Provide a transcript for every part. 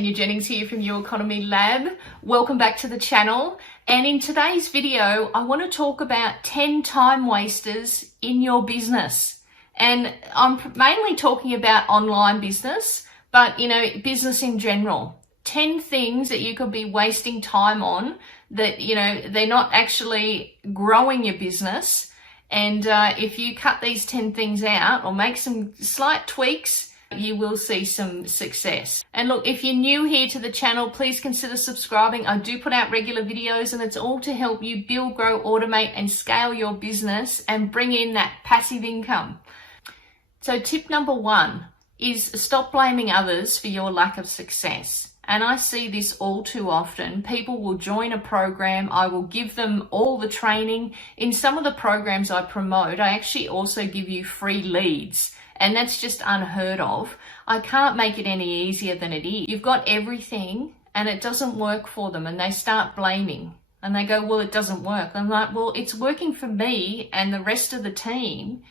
Tanya Jennings here from Your Economy Lab. Welcome back to the channel. And in today's video, I want to talk about 10 time wasters in your business. And I'm mainly talking about online business, but business in general. 10 things that you could be wasting time on that, they're not actually growing your business. And if you cut these 10 things out or make some slight tweaks, you will see some success. And look, if you're new here to the channel, please consider subscribing. I do put out regular videos and it's all to help you build, grow, automate and scale your business and bring in that passive income. So tip number 1 is stop blaming others for your lack of success. And I see this all too often. People will join a program. I will give them all the training. In some of the programs I promote, I actually also give you free leads. And that's just unheard of. I can't make it any easier than it is. You've got everything and it doesn't work for them and they start blaming. And they go, well, it doesn't work. I'm like, well, it's working for me and the rest of the team.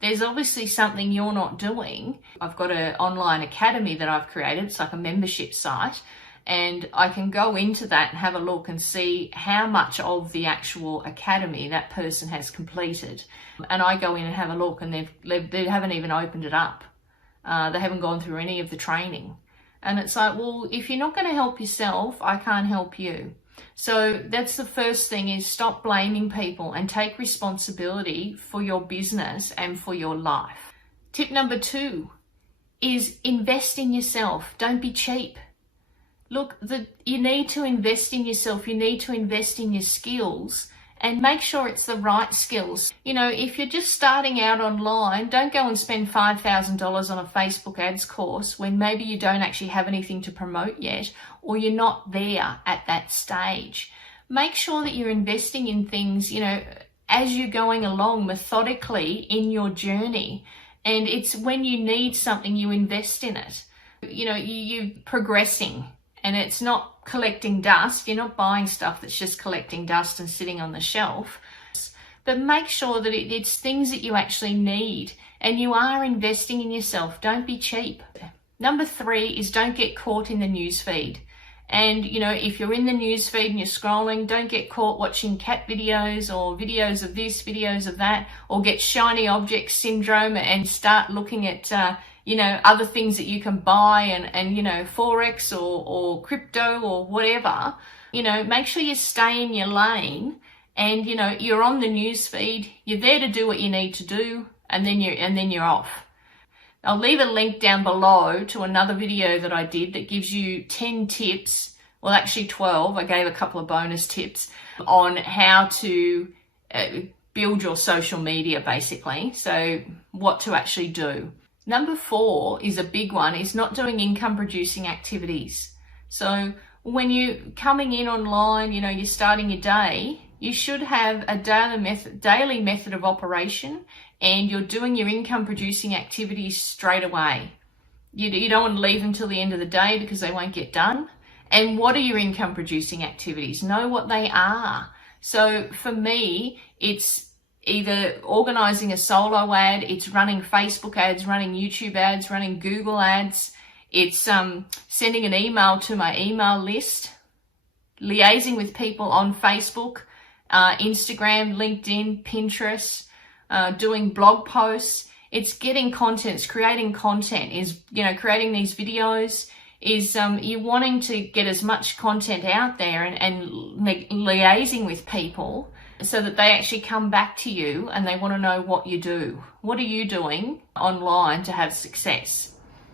There's obviously something you're not doing. I've got an online academy that I've created. It's like a membership site. And I can go into that and have a look and see how much of the actual academy that person has completed. And I go in and have a look and they haven't even opened it up. They haven't gone through any of the training. And it's like, well, if you're not going to help yourself, I can't help you. So that's the first thing, is stop blaming people and take responsibility for your business and for your life. Tip number 2 is invest in yourself. Don't be cheap. Look, you need to invest in yourself. You need to invest in your skills and make sure it's the right skills. If you're just starting out online, don't go and spend $5,000 on a Facebook ads course when maybe you don't actually have anything to promote yet, or you're not there at that stage. Make sure that you're investing in things, as you're going along methodically in your journey. And it's when you need something, you invest in it. You're progressing. And it's not collecting dust. You're not buying stuff that's just collecting dust and sitting on the shelf. But make sure that it's things that you actually need and you are investing in yourself. Don't be cheap. Number 3 is don't get caught in the news feed. And, if you're in the news feed and you're scrolling, don't get caught watching cat videos or videos of this, videos of that, or get shiny object syndrome and start looking at other things that you can buy and Forex or crypto or whatever. Make sure you stay in your lane and, you're on the news feed. You're there to do what you need to do and then you're off. I'll leave a link down below to another video that I did that gives you 10 tips. Well, actually 12. I gave a couple of bonus tips on how to build your social media, basically. So what to actually do. Number 4 is a big one, is not doing income producing activities. So when you're coming in online, you're starting your day, you should have a daily method of operation and you're doing your income producing activities straight away. You don't want to leave them till the end of the day because they won't get done. And what are your income producing activities? Know what they are. So for me, it's either organizing a solo ad, it's running Facebook ads, running YouTube ads, running Google ads, it's sending an email to my email list, liaising with people on Facebook, Instagram, LinkedIn, Pinterest, doing blog posts. It's getting content, it's creating content, is creating these videos, is you wanting to get as much content out there and liaising with people so that they actually come back to you and they want to know what you do. What are you doing online to have success?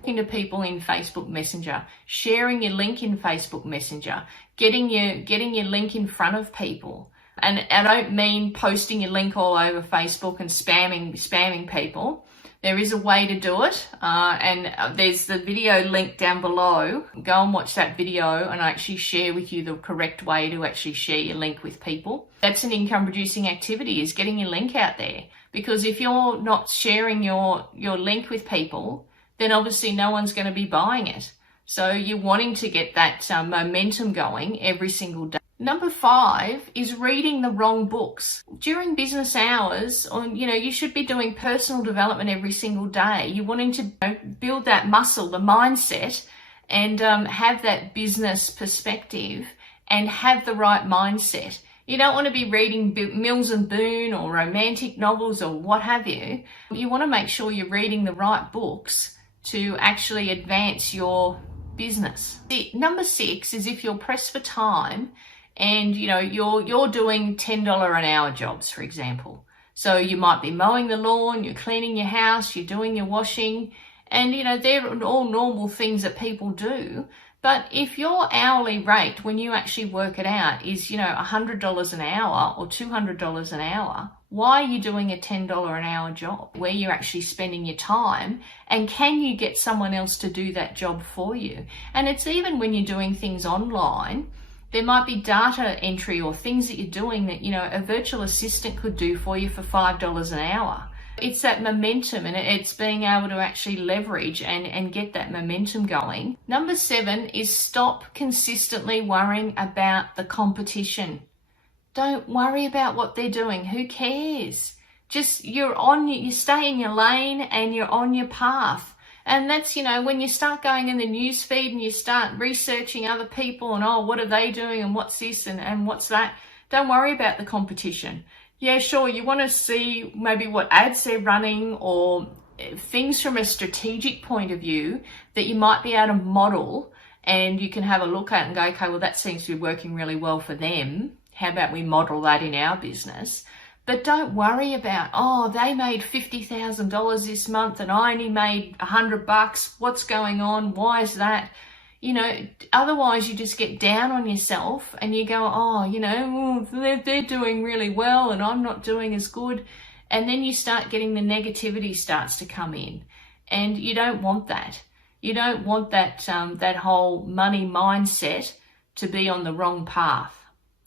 Talking to people in Facebook Messenger, sharing your link in Facebook Messenger, getting your link in front of people. And I don't mean posting your link all over Facebook and spamming people. There is a way to do it, and there's the video link down below. Go and watch that video and I actually share with you the correct way to actually share your link with people. That's an income producing activity, is getting your link out there. Because if you're not sharing your link with people, then obviously no one's going to be buying it. So you're wanting to get that momentum going every single day. Number 5 is reading the wrong books. During business hours, you should be doing personal development every single day. You're wanting to build that muscle, the mindset, and have that business perspective and have the right mindset. You don't want to be reading Mills and Boon or romantic novels or what have you. You want to make sure you're reading the right books to actually advance your business. Number 6 is if you're pressed for time and you're doing $10 an hour jobs, for example. So you might be mowing the lawn, you're cleaning your house, you're doing your washing, and they're all normal things that people do. But if your hourly rate, when you actually work it out, is $100 an hour or $200 an hour, why are you doing a $10 an hour job where you're actually spending your time? And can you get someone else to do that job for you? And it's even when you're doing things online, there might be data entry or things that you're doing that a virtual assistant could do for you for $5 an hour. It's that momentum, and it's being able to actually leverage and get that momentum going. Number 7 is stop consistently worrying about the competition. Don't worry about what they're doing. Who cares? Just you stay in your lane and you're on your path. And that's, when you start going in the news feed and you start researching other people and, oh, what are they doing and what's this and what's that? Don't worry about the competition. Yeah, sure, you want to see maybe what ads they're running or things from a strategic point of view that you might be able to model, and you can have a look at and go, okay, well, that seems to be working really well for them. How about we model that in our business? But don't worry about, oh, they made $50,000 this month and I only made $100. What's going on? Why is that? Otherwise you just get down on yourself and you go, oh, they're doing really well and I'm not doing as good. And then you start getting the negativity starts to come in, and you don't want that. You don't want that, that whole money mindset to be on the wrong path.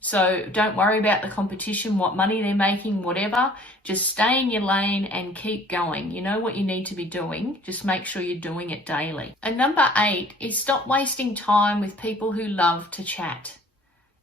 So don't worry about the competition, what money they're making, whatever. Just stay in your lane and keep going. You know what you need to be doing. Just make sure you're doing it daily. And number 8 is stop wasting time with people who love to chat.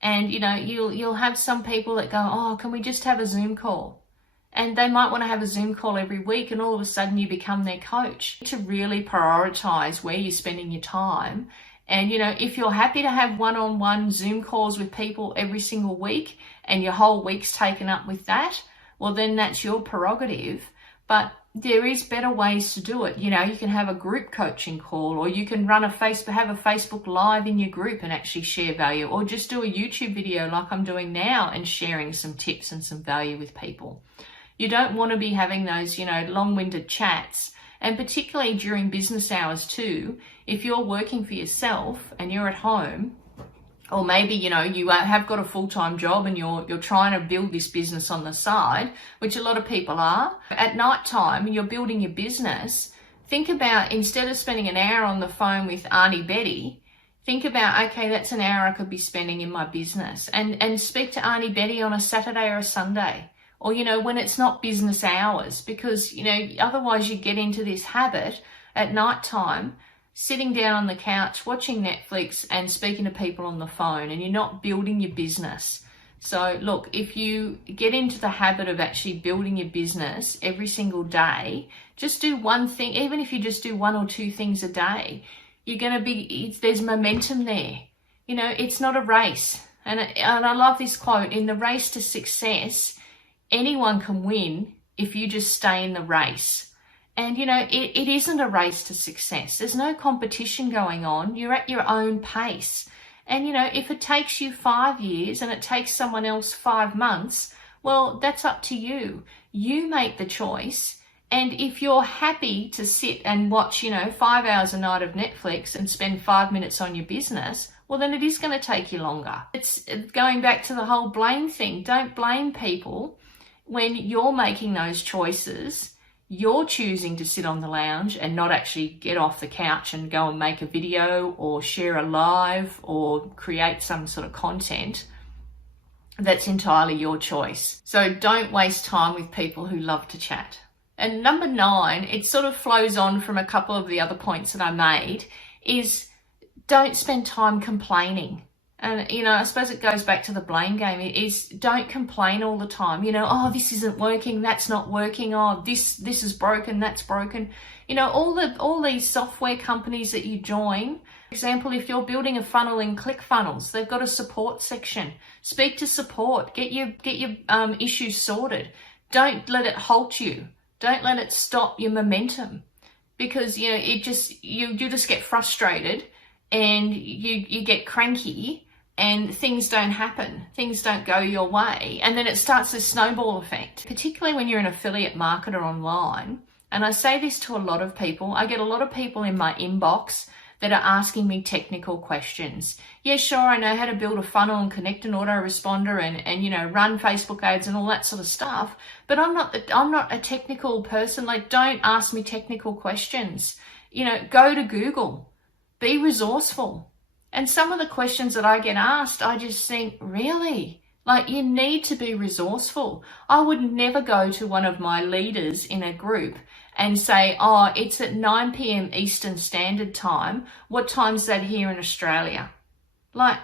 And, you'll have some people that go, oh, can we just have a Zoom call? And they might want to have a Zoom call every week, and all of a sudden you become their coach. To really prioritize where you're spending your time. And, if you're happy to have one-on-one Zoom calls with people every single week and your whole week's taken up with that, well, then that's your prerogative. But there is better ways to do it. You can have a group coaching call, or you can have a Facebook Live in your group and actually share value, or just do a YouTube video like I'm doing now and sharing some tips and some value with people. You don't want to be having those, long-winded chats. And particularly during business hours too, if you're working for yourself and you're at home, or maybe, you have got a full-time job and you're trying to build this business on the side, which a lot of people are. At night time, you're building your business. Think about, instead of spending an hour on the phone with Auntie Betty, think about, okay, that's an hour I could be spending in my business. And speak to Auntie Betty on a Saturday or a Sunday. Or, when it's not business hours, because, otherwise you get into this habit at night time, sitting down on the couch, watching Netflix and speaking to people on the phone, and you're not building your business. So look, if you get into the habit of actually building your business every single day, just do one thing. Even if you just do 1 or 2 things a day, there's momentum there. It's not a race. And I love this quote, in the race to success, anyone can win if you just stay in the race. And, it isn't a race to success. There's no competition going on. You're at your own pace. And, if it takes you 5 years and it takes someone else 5 months, well, that's up to you. You make the choice. And if you're happy to sit and watch, 5 hours a night of Netflix and spend 5 minutes on your business, well, then it is going to take you longer. It's going back to the whole blame thing. Don't blame people. When you're making those choices, you're choosing to sit on the lounge and not actually get off the couch and go and make a video or share a live or create some sort of content. That's entirely your choice. So don't waste time with people who love to chat. And number 9, it sort of flows on from a couple of the other points that I made, is don't spend time complaining. And, I suppose it goes back to the blame game. It is, don't complain all the time. Oh, this isn't working, that's not working. Oh, this is broken, that's broken. All these software companies that you join, For example, if you're building a funnel in ClickFunnels, they've got a support section. Speak to support. Get your issues sorted. Don't let it halt you. Don't let it stop your momentum, because you just get frustrated and you get cranky and things don't happen. Things don't go your way, and then it starts this snowball effect. Particularly when you're an affiliate marketer online. And I say this to a lot of people. I get a lot of people in my inbox that are asking me technical questions. Yeah, sure, I know how to build a funnel and connect an autoresponder and run Facebook ads and all that sort of stuff, but I'm not a technical person. Like, don't ask me technical questions. Go to Google. Be resourceful. And some of the questions that I get asked, I just think, really? Like, you need to be resourceful. I would never go to one of my leaders in a group and say, oh, it's at 9 p.m. Eastern Standard Time. What time's that here in Australia? Like,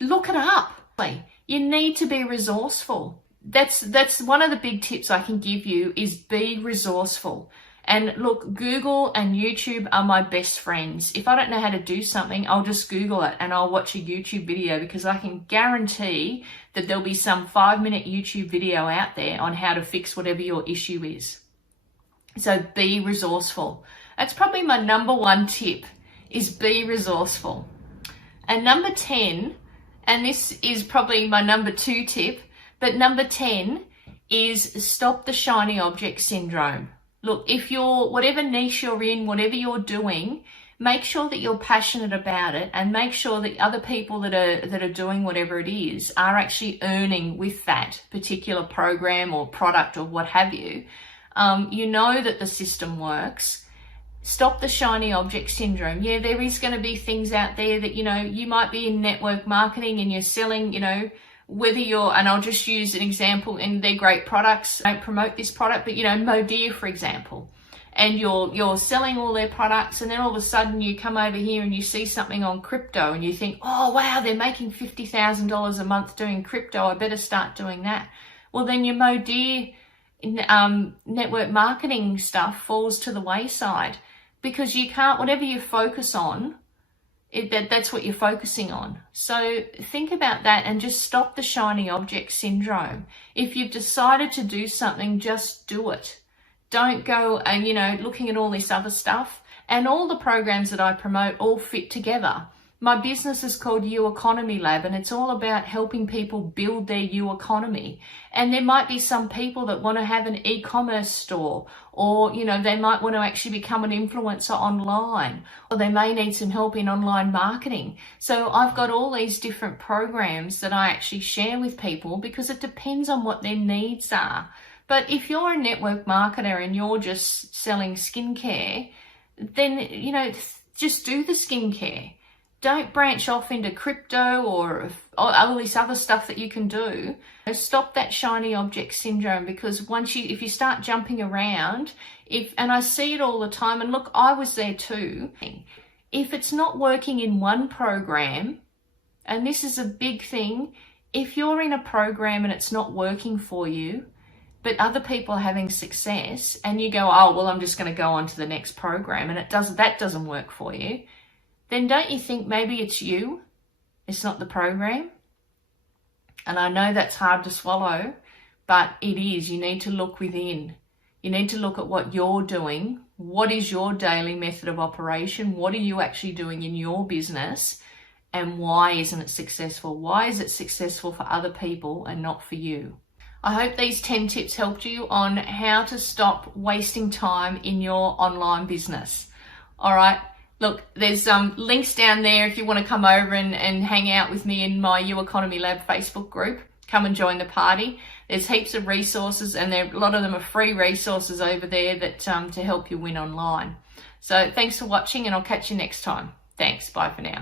look it up. You need to be resourceful. That's one of the big tips I can give you, is be resourceful. And look, Google and YouTube are my best friends. If I don't know how to do something, I'll just Google it and I'll watch a YouTube video, because I can guarantee that there'll be some 5-minute YouTube video out there on how to fix whatever your issue is. So be resourceful. That's probably my number one tip, is be resourceful. And number 10, and this is probably my number 2 tip, but number 10 is stop the shiny object syndrome. Look, if you're, whatever niche you're in, whatever you're doing, make sure that you're passionate about it, and make sure that other people that are doing whatever it is are actually earning with that particular program or product or what have you. You know that the system works. Stop the shiny object syndrome. Yeah, there is going to be things out there that, you might be in network marketing and you're selling, whether you're, and I'll just use an example, and they're great products. I don't promote this product, but Modir, for example, and you're selling all their products, and then all of a sudden you come over here and you see something on crypto and you think, oh wow, they're making $50,000 a month doing crypto, I better start doing that. Well, then your Modir network marketing stuff falls to the wayside, because you can't, whatever you focus on, that's what you're focusing on. So think about that and just stop the shiny object syndrome. If you've decided to do something, just do it. Don't go and, looking at all this other stuff. And all the programs that I promote all fit together. My business is called You Economy Lab, and it's all about helping people build their you economy. And there might be some people that want to have an e-commerce store, or, they might want to actually become an influencer online, or they may need some help in online marketing. So I've got all these different programs that I actually share with people, because it depends on what their needs are. But if you're a network marketer and you're just selling skincare, then, just do the skincare. Don't branch off into crypto or all this other stuff that you can do. Stop that shiny object syndrome, because if you start jumping around, and I see it all the time, and look, I was there too. If it's not working in one program, and this is a big thing, if you're in a program and it's not working for you, but other people are having success, and you go, oh, well, I'm just going to go on to the next program, and that doesn't work for you, then don't you think maybe it's you? It's not the program? And I know that's hard to swallow, but it is. You need to look within. You need to look at what you're doing. What is your daily method of operation? What are you actually doing in your business? And why isn't it successful? Why is it successful for other people and not for you? I hope these 10 tips helped you on how to stop wasting time in your online business. All right. Look, there's links down there if you want to come over and hang out with me in my You Economy Lab Facebook group. Come and join the party. There's heaps of resources, and a lot of them are free resources over there that to help you win online. So thanks for watching, and I'll catch you next time. Thanks. Bye for now.